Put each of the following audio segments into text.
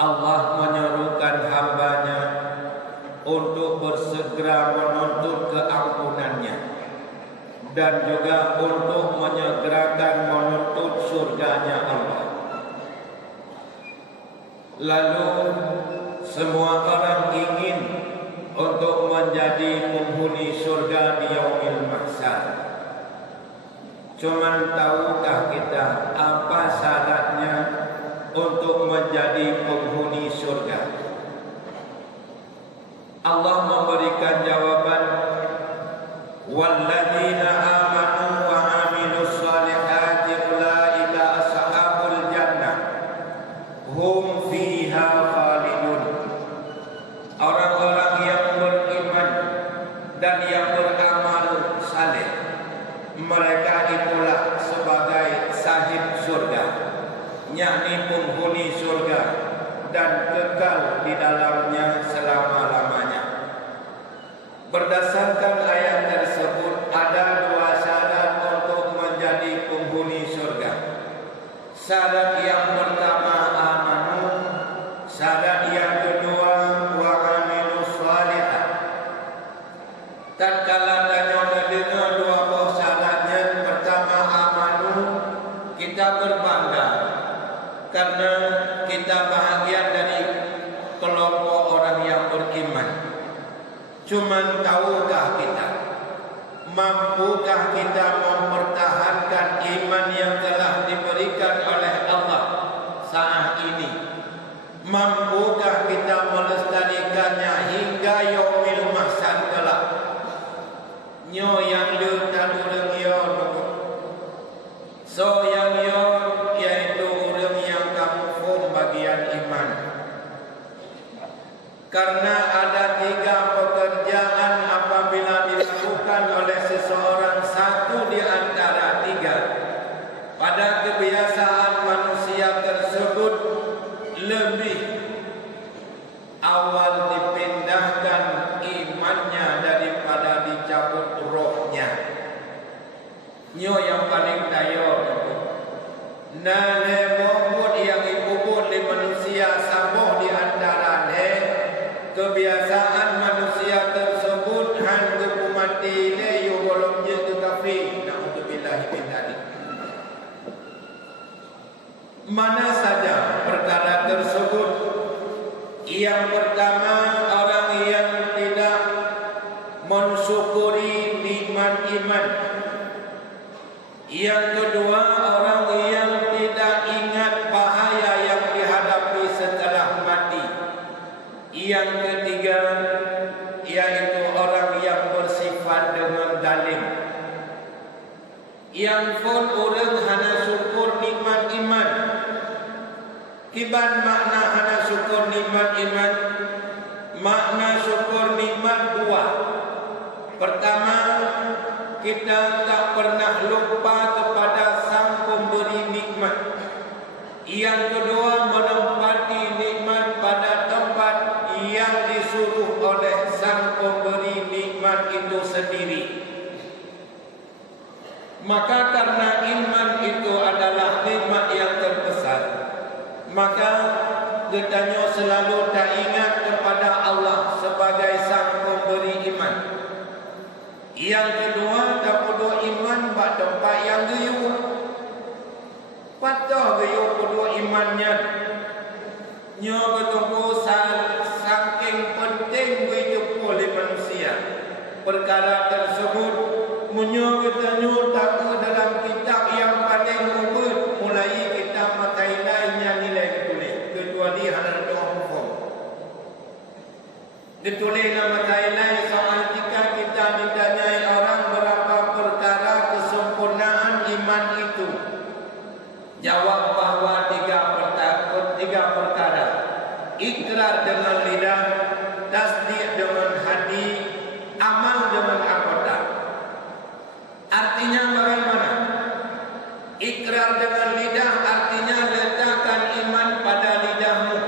Allah menyerukan hambanya untuk bersegera menuntut keampunannya dan juga untuk menyegerakan menuntut surganya Allah. Lalu semua orang ingin untuk menjadi penghuni surga di yaumil mahsyar. Cuman tahukah kita apa syaratnya untuk menjadi penghuni surga? Allah memberikan jawaban, walladzina amanu wa amilus solihati ulaika ashabul jannah hum fiha khalidun. Orang-orang yang beriman dan yang beramal saleh, mereka itulah sebagai sahib surga, yakni penghuni surga, dan kekal di dalamnya selama-lamanya. Berdasarkan ayat tersebut, ada dua syarat untuk menjadi penghuni surga. Syarat yang pertama amanu, syarat yang kedua wa amilus shalihat. Tatkala tanya mendengar dua buah syaratnya, pertama amanu, kita berbangga karena kita bahagian dari kelompok orang yang beriman. Cuman tahukah kita, mampukah kita mempertahankan iman yang telah diberikan oleh Allah saat ini? Mampukah kita melestarikannya hingga yaumil mahsyar kelak? Nyo yang le talureng yo, so yang yo yaitu orang yang kamu form bagian iman. Karena ada tiga pekerjaan apabila dilakukan oleh seseorang, satu di antara tiga, pada kebiasaan manusia tersebut lebih awal dipindahkan imannya daripada dicabut rohnya. Nyo yang paling tayo nane mobut yang ibubut di manusia saboh di antara kebiasaan manusia tersebut hangga mati le yo bolongnya tu kafir. Naudzubillahi min dzalik. Mana saja perkara tersebut? Yang pertama, orang yang tidak mensyukuri nikmat iman. Yang kedua, orang yang tidak ingat bahaya yang dihadapi setelah mati. Yang ketiga, yaitu orang yang bersifat dengan zalim. Yang pun orang hana syukur nikmat iman. Kiban makna hana syukur nikmat iman? Makna syukur nikmat dua. Pertama, kita tak pernah lupa kepada sang pemberi nikmat. Yang kedua, menempati nikmat pada tempat yang disuruh oleh sang pemberi nikmat itu sendiri. Maka karena iman itu adalah nikmat yang terbesar, maka kita selalu tak ingat kepada Allah sebagai sang pemberi iman. Yang kedua, tak perlu iman pada tempat yang gayuh. Patah gayuh perlu imannya. Nyo bertunggu saking penting begitu oleh manusia. Perkara tersebut munyo kita tahu dalam kitab yang paling umum, mulai kitab Matailainya nilai ditulis. Kecuali hana doa hukum. Ditulis nama Matailai soal jika kita ditanyai orang berapa perkara kesempurnaan iman itu. Jawab bahawa tiga perkara. Ikrar dengan lidah, tasdik dengan hati, amal dengan anggota. Artinya bagaimana? Ikrar dengan lidah artinya letakkan iman pada lidahmu.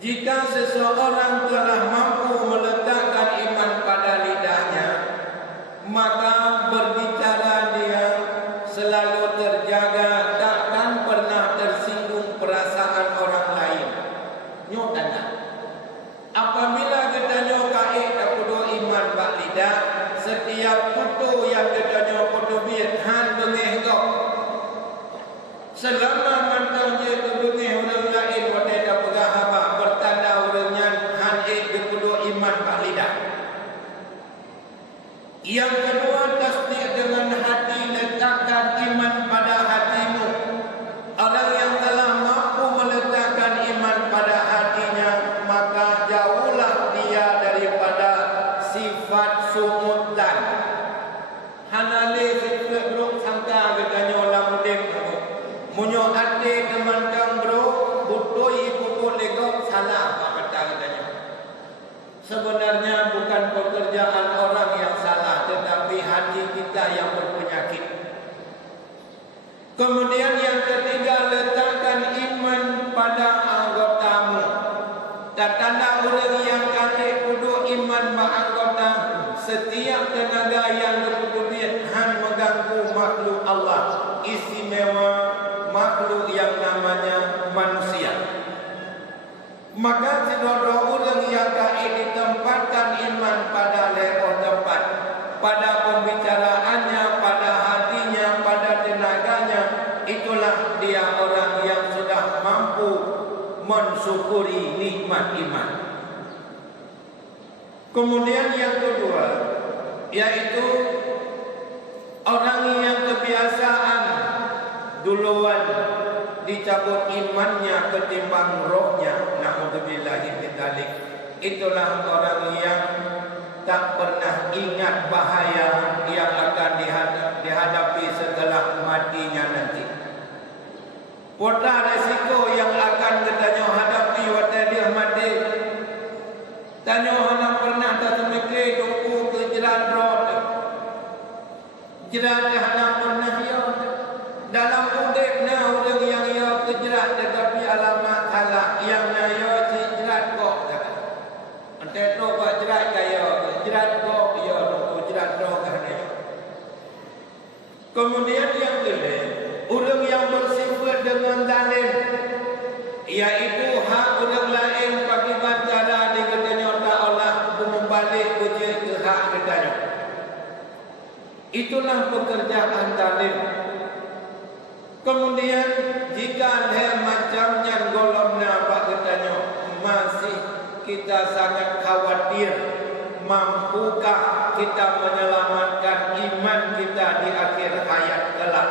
Jika seseorang telah mampu meletakkan iman pada lidahnya, maka berbicara dia selalu terjaga, takkan pernah tersinggung perasaan orang lain. sebenarnya bukan pekerjaan orang yang salah, tetapi hati kita yang berpenyakit. Kemudian yang ketiga, letakkan iman pada anggotamu. Tanda orang yang kata kudu iman anggota, setiap tenaga yang berkemudian mengganggu makhluk Allah, istimewa makhluk yang namanya manusia. Maka seluruh orang yang kait ditempatkan iman pada level tempat, pada pembicaraannya, pada hatinya, pada tenaganya, itulah dia orang yang sudah mampu mensyukuri nikmat iman. Kemudian yang kedua, yaitu orang yang kebiasaan duluan dicabut imannya ketimbang rohnya, na'udzubillahi min dzalik. Itulah orang yang tak pernah ingat bahaya yang akan dihadapi setelah matinya nanti. Pota resiko yang akan kita hadapi waktu dia mati. Tanya orang pernah tak semikir tunggu ke jerat roh. Jerat dah pernah dia. Dalam udipnya orang yang ia kejerat tetapi alamat salah yang naya si jerat kok tak. Ante tu buat jerat kaya, jerat kok ia tu jerat roh kan. Kemudian yang kedua, orang yang bersifat dengan zalim, iaitu hak orang lain bagi cara dikatanya tak Allah membalik kerja ke hak katanya. Itulah pekerjaan zalim. Kemudian jika ada macamnya golongan apa katanya, masih kita sangat khawatir mampukah kita menyelamatkan iman kita di akhir hayat kelak.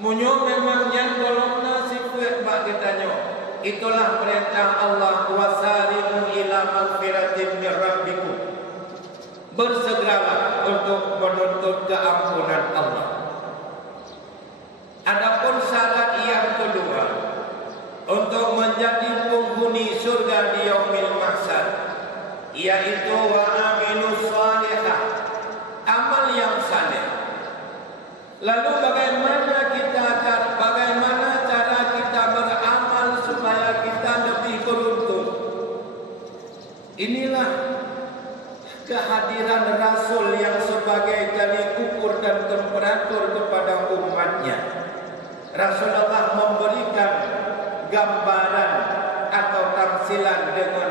Munyo memang yang golongan sifat apa katanya, itulah perintah Allah, wasari'u ila magfiratin min rabbikum, bersegeralah untuk menuntut keampunan Allah. Adapun syarat yang kedua untuk menjadi penghuni surga di yaumil mahsyar, yaitu wa amilus salihah, amal yang saleh. Lalu bagaimana cara kita beramal supaya kita lebih beruntung? Inilah kehadiran Rasul yang sebagai tali ukur dan temperatur kepada umatnya. Rasulullah memberikan gambaran atau tamsilan dengan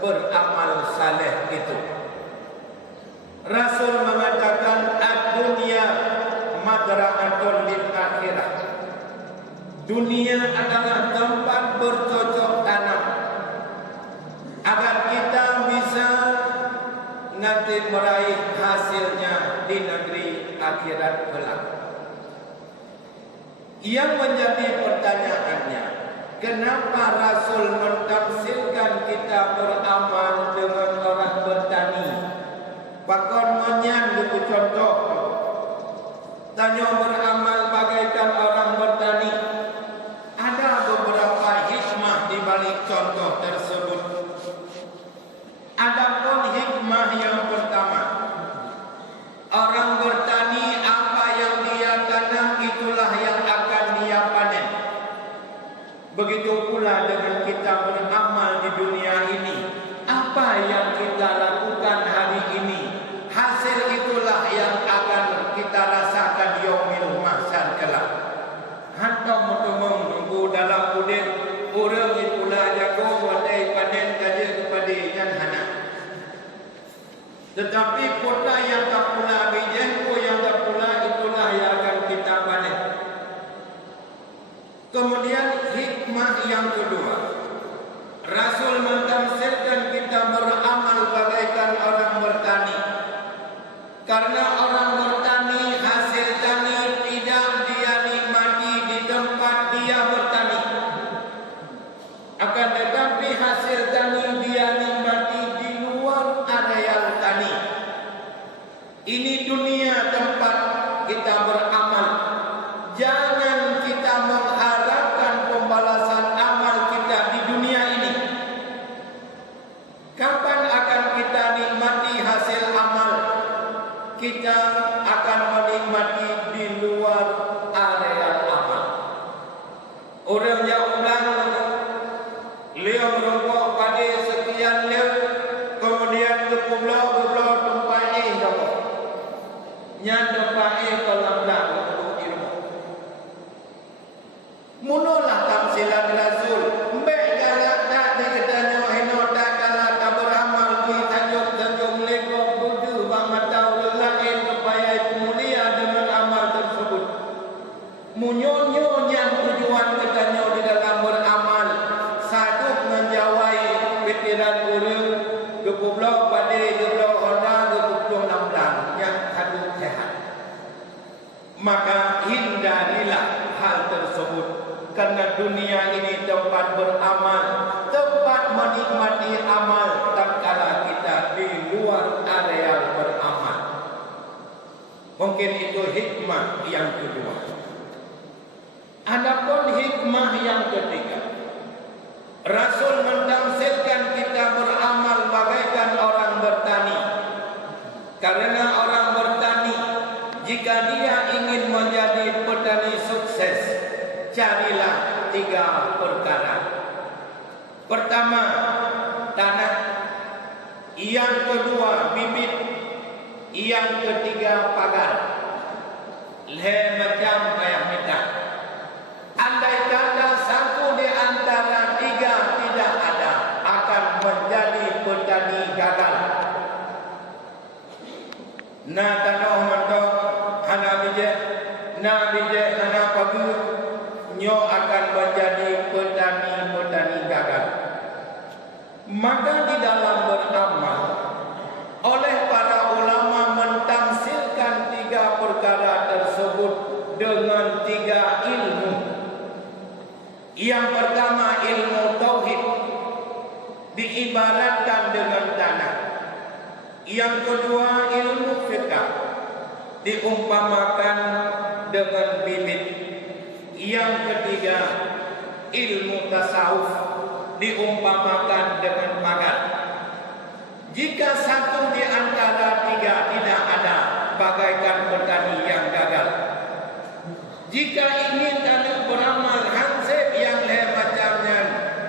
beramal saleh itu. Rasul mengatakan ad-dunya madra'atun lil akhirah. Dunia adalah tempat bercocok tanam agar kita bisa nanti meraih hasilnya di negeri akhirat kelak. Yang menjadi pertanyaannya, kenapa Rasul mentafsirkan kita beramal dengan orang bertani? Pakon menyan buku contoh. Tanya beramal bagaikan orang bertani. Ada beberapa hikmah di balik contoh tersebut. Adapun hikmah yang pertama, orang bertani apa yang dia tanam itulah yang akan dia panen. Begitu pula dengan kita beramal di dunia ini. Apa yang kita lakukan hari ini, hasil itulah yang akan kita rasakan yaumil mahsyar kelak. Hantar mutumung nunggu dalam udin orang itulah jago wadai panen kaja kepada yang hana. Tetapi kota yang tak pula bijenku yang tak pula itulah yang akan kita panen. Kemudian hikmah yang kedua, Rasul mentafsirkan kita beramal bagaikan orang bertani. Karena orang bertani, hasil tani tidak dia nikmati di tempat dia bertani. Akan tetapi hasil tani dia nikmati di luar area tani. Ini dunia tempat kita beramal. Jangan kita mengharapkan pembalasan amal kita di dunia ini. Kapan Munolah tamsilan Rasul. Mbak galak tak diketanya hino tak galak tak beramal kui tanjung lekok budu bang matau lelain supaya mulia dengan amal tersebut. Munyonyo yang tujuan ketanya di dalam beramal saduk menjawai pikiran urang gepublok pada gepublok honda gepublok lamlang yang saduk sehat. Maka hindarilah hal tersebut, karena dunia ini tempat beramal, tempat menikmati amal tatkala kita di luar area beramal. Mungkin itu hikmah yang kedua. Adapun hikmah yang ketiga, Rasul mentamsilkan kita beramal bagaikan orang bertani. Karena orang bertani, jika dia ingin menjadi petani sukses, carilah 3 perkara. Pertama, tanah. Yang kedua, bibit. Yang ketiga, pagar. Macam kayak kita. Andai kata satu di antara 3 tidak ada, akan menjadi petani gagal. Nah, tanah mentok, hana bijak, na bijak, hana pagi, nyo akan menjadi petani gagal. Maka di dalam beramal, oleh para ulama mentamsilkan 3 perkara tersebut dengan 3 ilmu. Yang pertama, ilmu tauhid diibaratkan dengan tanah. Yang kedua, ilmu fiqh diumpamakan dengan bibit. Yang ketiga, ilmu tasawuf diumpamakan dengan pagar. Jika satu di antara 3 tidak ada, bagaikan petani yang gagal. Jika ingin kalian beramal hansip yang lain macamnya,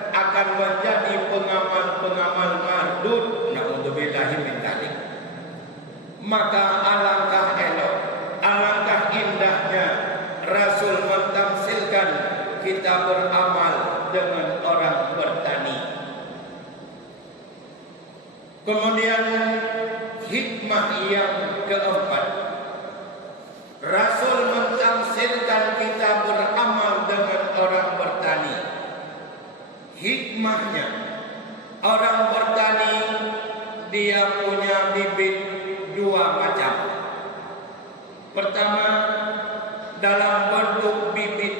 akan menjadi pengamal mardud. Na'udzubillahi min dzalik. Maka alangkah elok, alangkah indahnya Rasul mentamsilkan kita beramal dengan orang bertani. Kemudian hikmah yang keempat, Rasul mentamsilkan kita beramal dengan orang bertani. Hikmahnya, orang bertani dia punya bibit 2 macam. Pertama, dalam bentuk bibit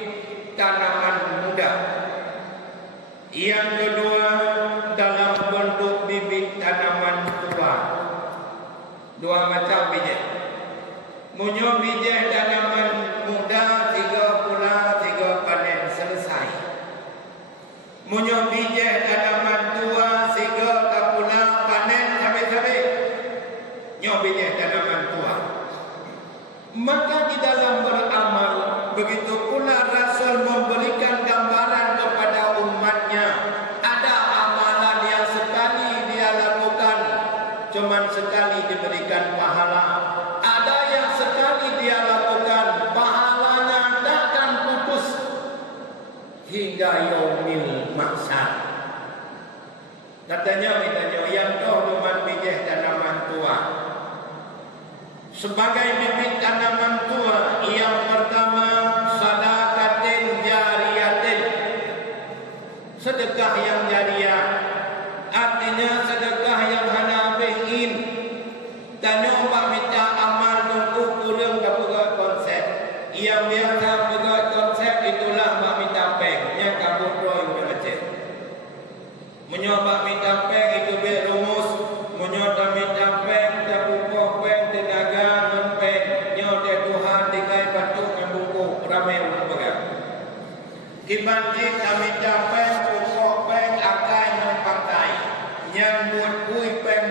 tanaman muda. Yang kedua, dalam bentuk bibit tanaman tua. 2 macam biji. Munyo biji tanaman muda 3 bulan 3 panen selesai. Munyo biji tanaman tua 3 bulan panen habis-habis. Nyo biji tanaman tua. Maka di dalam beramal, begitu pula Rasul memberikan gambaran kepada umatnya. Ada amalan yang sekali dia lakukan, cuman sekali diberikan pahala. Ada yang sekali dia lakukan, pahalanya takkan putus hingga yaumil mahsyar. Katanya yang toh duman bijih tanaman tua. Sebagai bibit tanaman tua, yang pertama sadaqatin jariyatin, sedekah yang jariah. Artinya sedekah yang hana behin. Tanya pak minta amal tunggu kurang dapat konsep. Yang biasa pegang konsep itulah pak minta peng. Yang kabur roy macam. Menyoba minta peng itu be rumus. Menyoba minta peng terbuka peng tenaga non peng. Nyoba Tuhan tikai batu yang buku ramai orang pegang. Kibanjik kami peng buka peng akai non pakai. Yang buat kui peng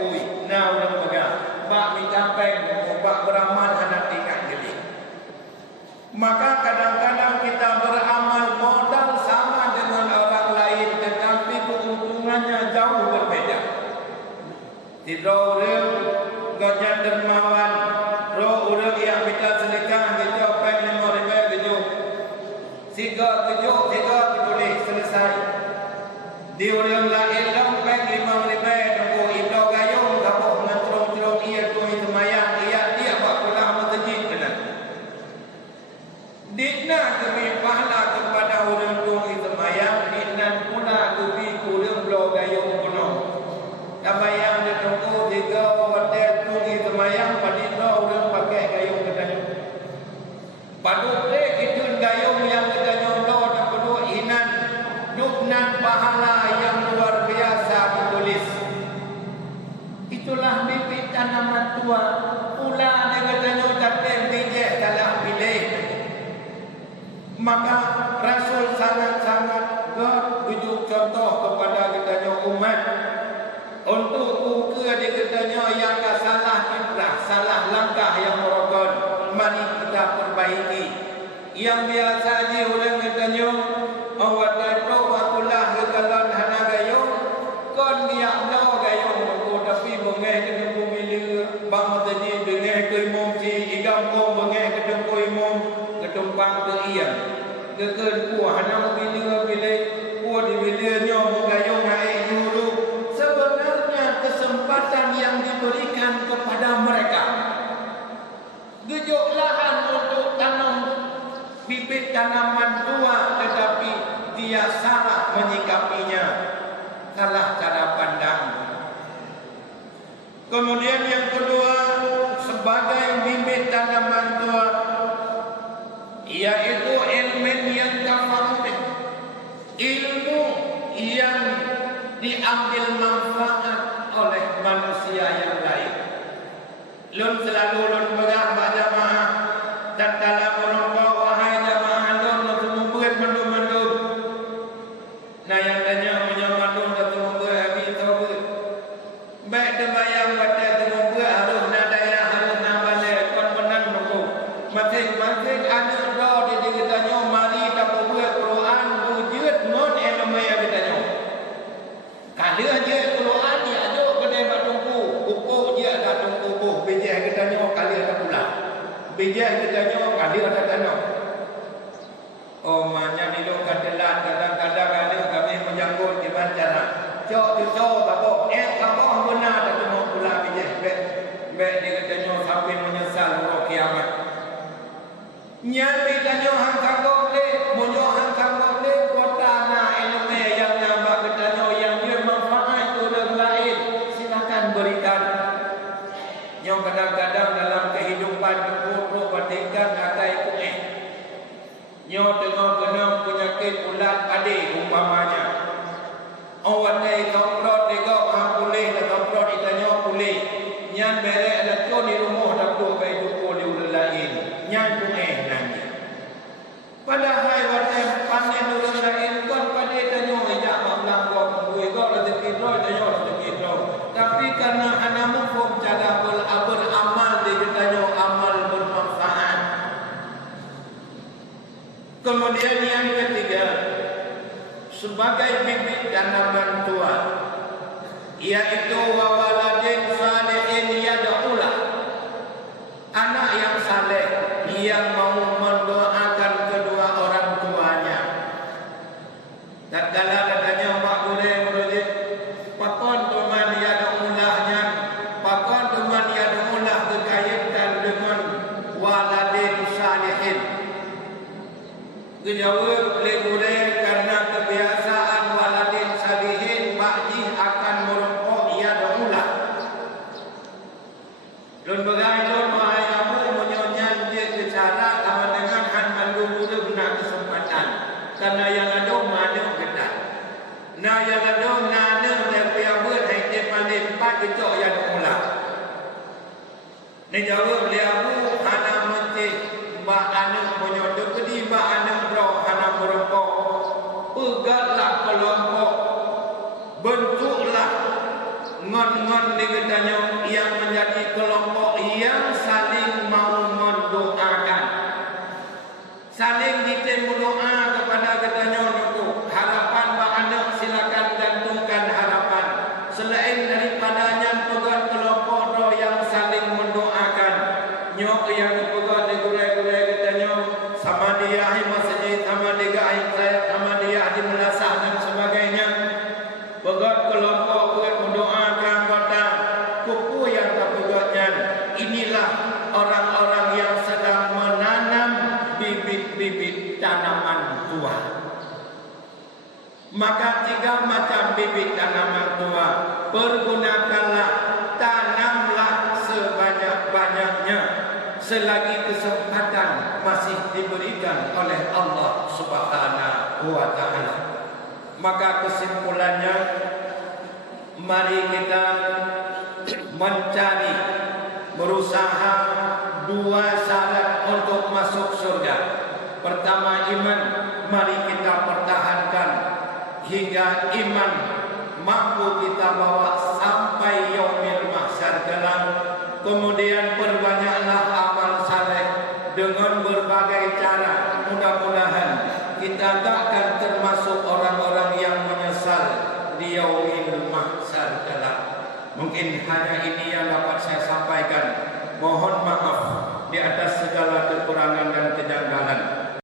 kui. Nah orang pegang. Bak minta peng bak beramal hendak tinggal jadi. Maka kadang-kadang kita beramal modal sama dengan orang lain, tetapi keuntungannya jauh berbeda. Tidak orang gajah dermawan, roh orang yang kita sedekah gitu peng 5,000 gitu. Siga tujuh tiga boleh selesai. Di orang lain lempeng 5 ribu tunggu itu gayung gabung dengan cerong-cerong ia tu itu mayang ia dia buat pulang masjid kena. Dikna kami pahala kepada orang tu itu mayang dikna pula kami kurang blow gayung kuno. Kabayang dia tunggu 3 hotel tu itu mayang pada orang pakai gayung katanya. Padu itu gayung yang katanya blow dan padu inan duknan pahala yang luar biasa ditulis. Itulah bibit tanaman tua. Pula dia katanya datang bijak dalam pilih. Maka Rasul sangat-sangat berujuk contoh kepada katanya umat untuk ukur dia katanya yang salah kiprah, salah langkah yang merogon. Mari kita perbaiki. Yang biasanya orang katanya awak tahu akulah kegalan hana gayung kon dia no gayung ko tapi mengai ke bumi liu bang tadi dengai ke imam si igam ko mengai ke ko imam ke tumpang ke iya ke ku hana bumi liu bilai ku di bilainya gayung naik dulu. Sebenarnya kesempatan yang diberikan kepada mereka gejuk lahan untuk tanam bibit tanaman tua tetapi dia salah menyikapinya, salah cara pandang. Kemudian yang kedua sebagai bibit tanaman tua yaitu ilmu yang kafarudin, ilmu yang diambil manfaat oleh manusia yang lain. Lun selalu lun megah jamaah dan dalam merokok wahai jamaah lun semua buat mendung-mendung. Nah yang tanya menyamandung satu buat habis tahu baik terbayang pada semua buat harus nak daya harus nak balik kon menang nunggu. Masing-masing ada doa di diri tanya mari tak buat Quran wujud non ilmu yang ditanya. Kalau aja Quran dia ada kedai batungku, ukur dia ada tunggu bijak kita tanya kali ada pula. Bijak kita tanya kali ada tanah. Oh maknya di luar telat kadang-kadang ada kami menjangkut di cara. Cok tu cok apa? Kamu benar tak cuma pula bijak. Baik dia katanya sampai menyesal untuk kiamat. Nyari tanya hang kagok le, monyo hang kagok le kota na ilmu yang nambah katanya yang dia manfaat tu orang lain silakan berikan. Yang kadang-kadang dalam kehidupan buruk bandingkan akai kuih. Nyo tengok kena penyakit ulat padi umpamanya. Awak ni tomprot dego hang pulih dan tomprot itanya pulih. Nyan berek ada tu di rumah dapur baik jumpa di orang lain. Nyan kuih nanti. Padahal wadah panen orang lain kon padi tanya ajak mamlang kau menduai kau rezeki roh tanya rezeki roh. Tapi karena hana mufum cara beramal dia tanya amal bermanfaat. Kemudian yang ketiga sebagai bibit tanaman tua yaitu wawaladin salihin yad'ulah, anak yang saleh yang mau mendoakan kedua orang tuanya. Tatkala katanya Pak Gure berujung pakon teman yad'ulahnya, pakon teman yad'ulah dikaitkan dengan waladin salihin. Kejauh Gure karena kebiasaan waladin salihin Pakji akan merokok yad'ulah. Lun bagai lun wahai abu menyonya dia bicara sama dengan han mandu muda benar kesempatan. Karena yang ada mana kita. Nah yang ada nana dan piawat hai dia pandai empat kecok yad'ulah. Ni jawab dia abu hana mencik mbak anak menyodok kedi mbak anak roh hana merokok. Pegatlah kelompok, bentuklah ngon-ngon dikatanya yang menjadi kelompok yang saling mau mendoakan, saling ditemu doa kepada katanya untuk harapan mbak anak silakan gantungkan harapan. Selain daripadanya pegat kelompok roh yang saling mendoakan, nyok yang pegat digurai-gurai katanya sama dia masjid sama dia Maka 3 macam bibit tanaman tua pergunakanlah, tanamlah sebanyak-banyaknya selagi kesempatan masih diberikan oleh Allah Subhanahu wa taala. Maka kesimpulannya, mari kita mencari, berusaha 2 syarat untuk masuk surga. Pertama, iman. Mari kita pertahankan hingga iman mampu kita bawa sampai yaumil mahsyar kelak. Kemudian perbanyaklah amal saleh dengan berbagai cara. Mudah-mudahan kita tak akan termasuk orang-orang yang menyesal di yaumil mahsyar kelak. Mungkin hanya ini yang dapat saya sampaikan. Mohon maaf di atas segala kekurangan dan kejanggalan.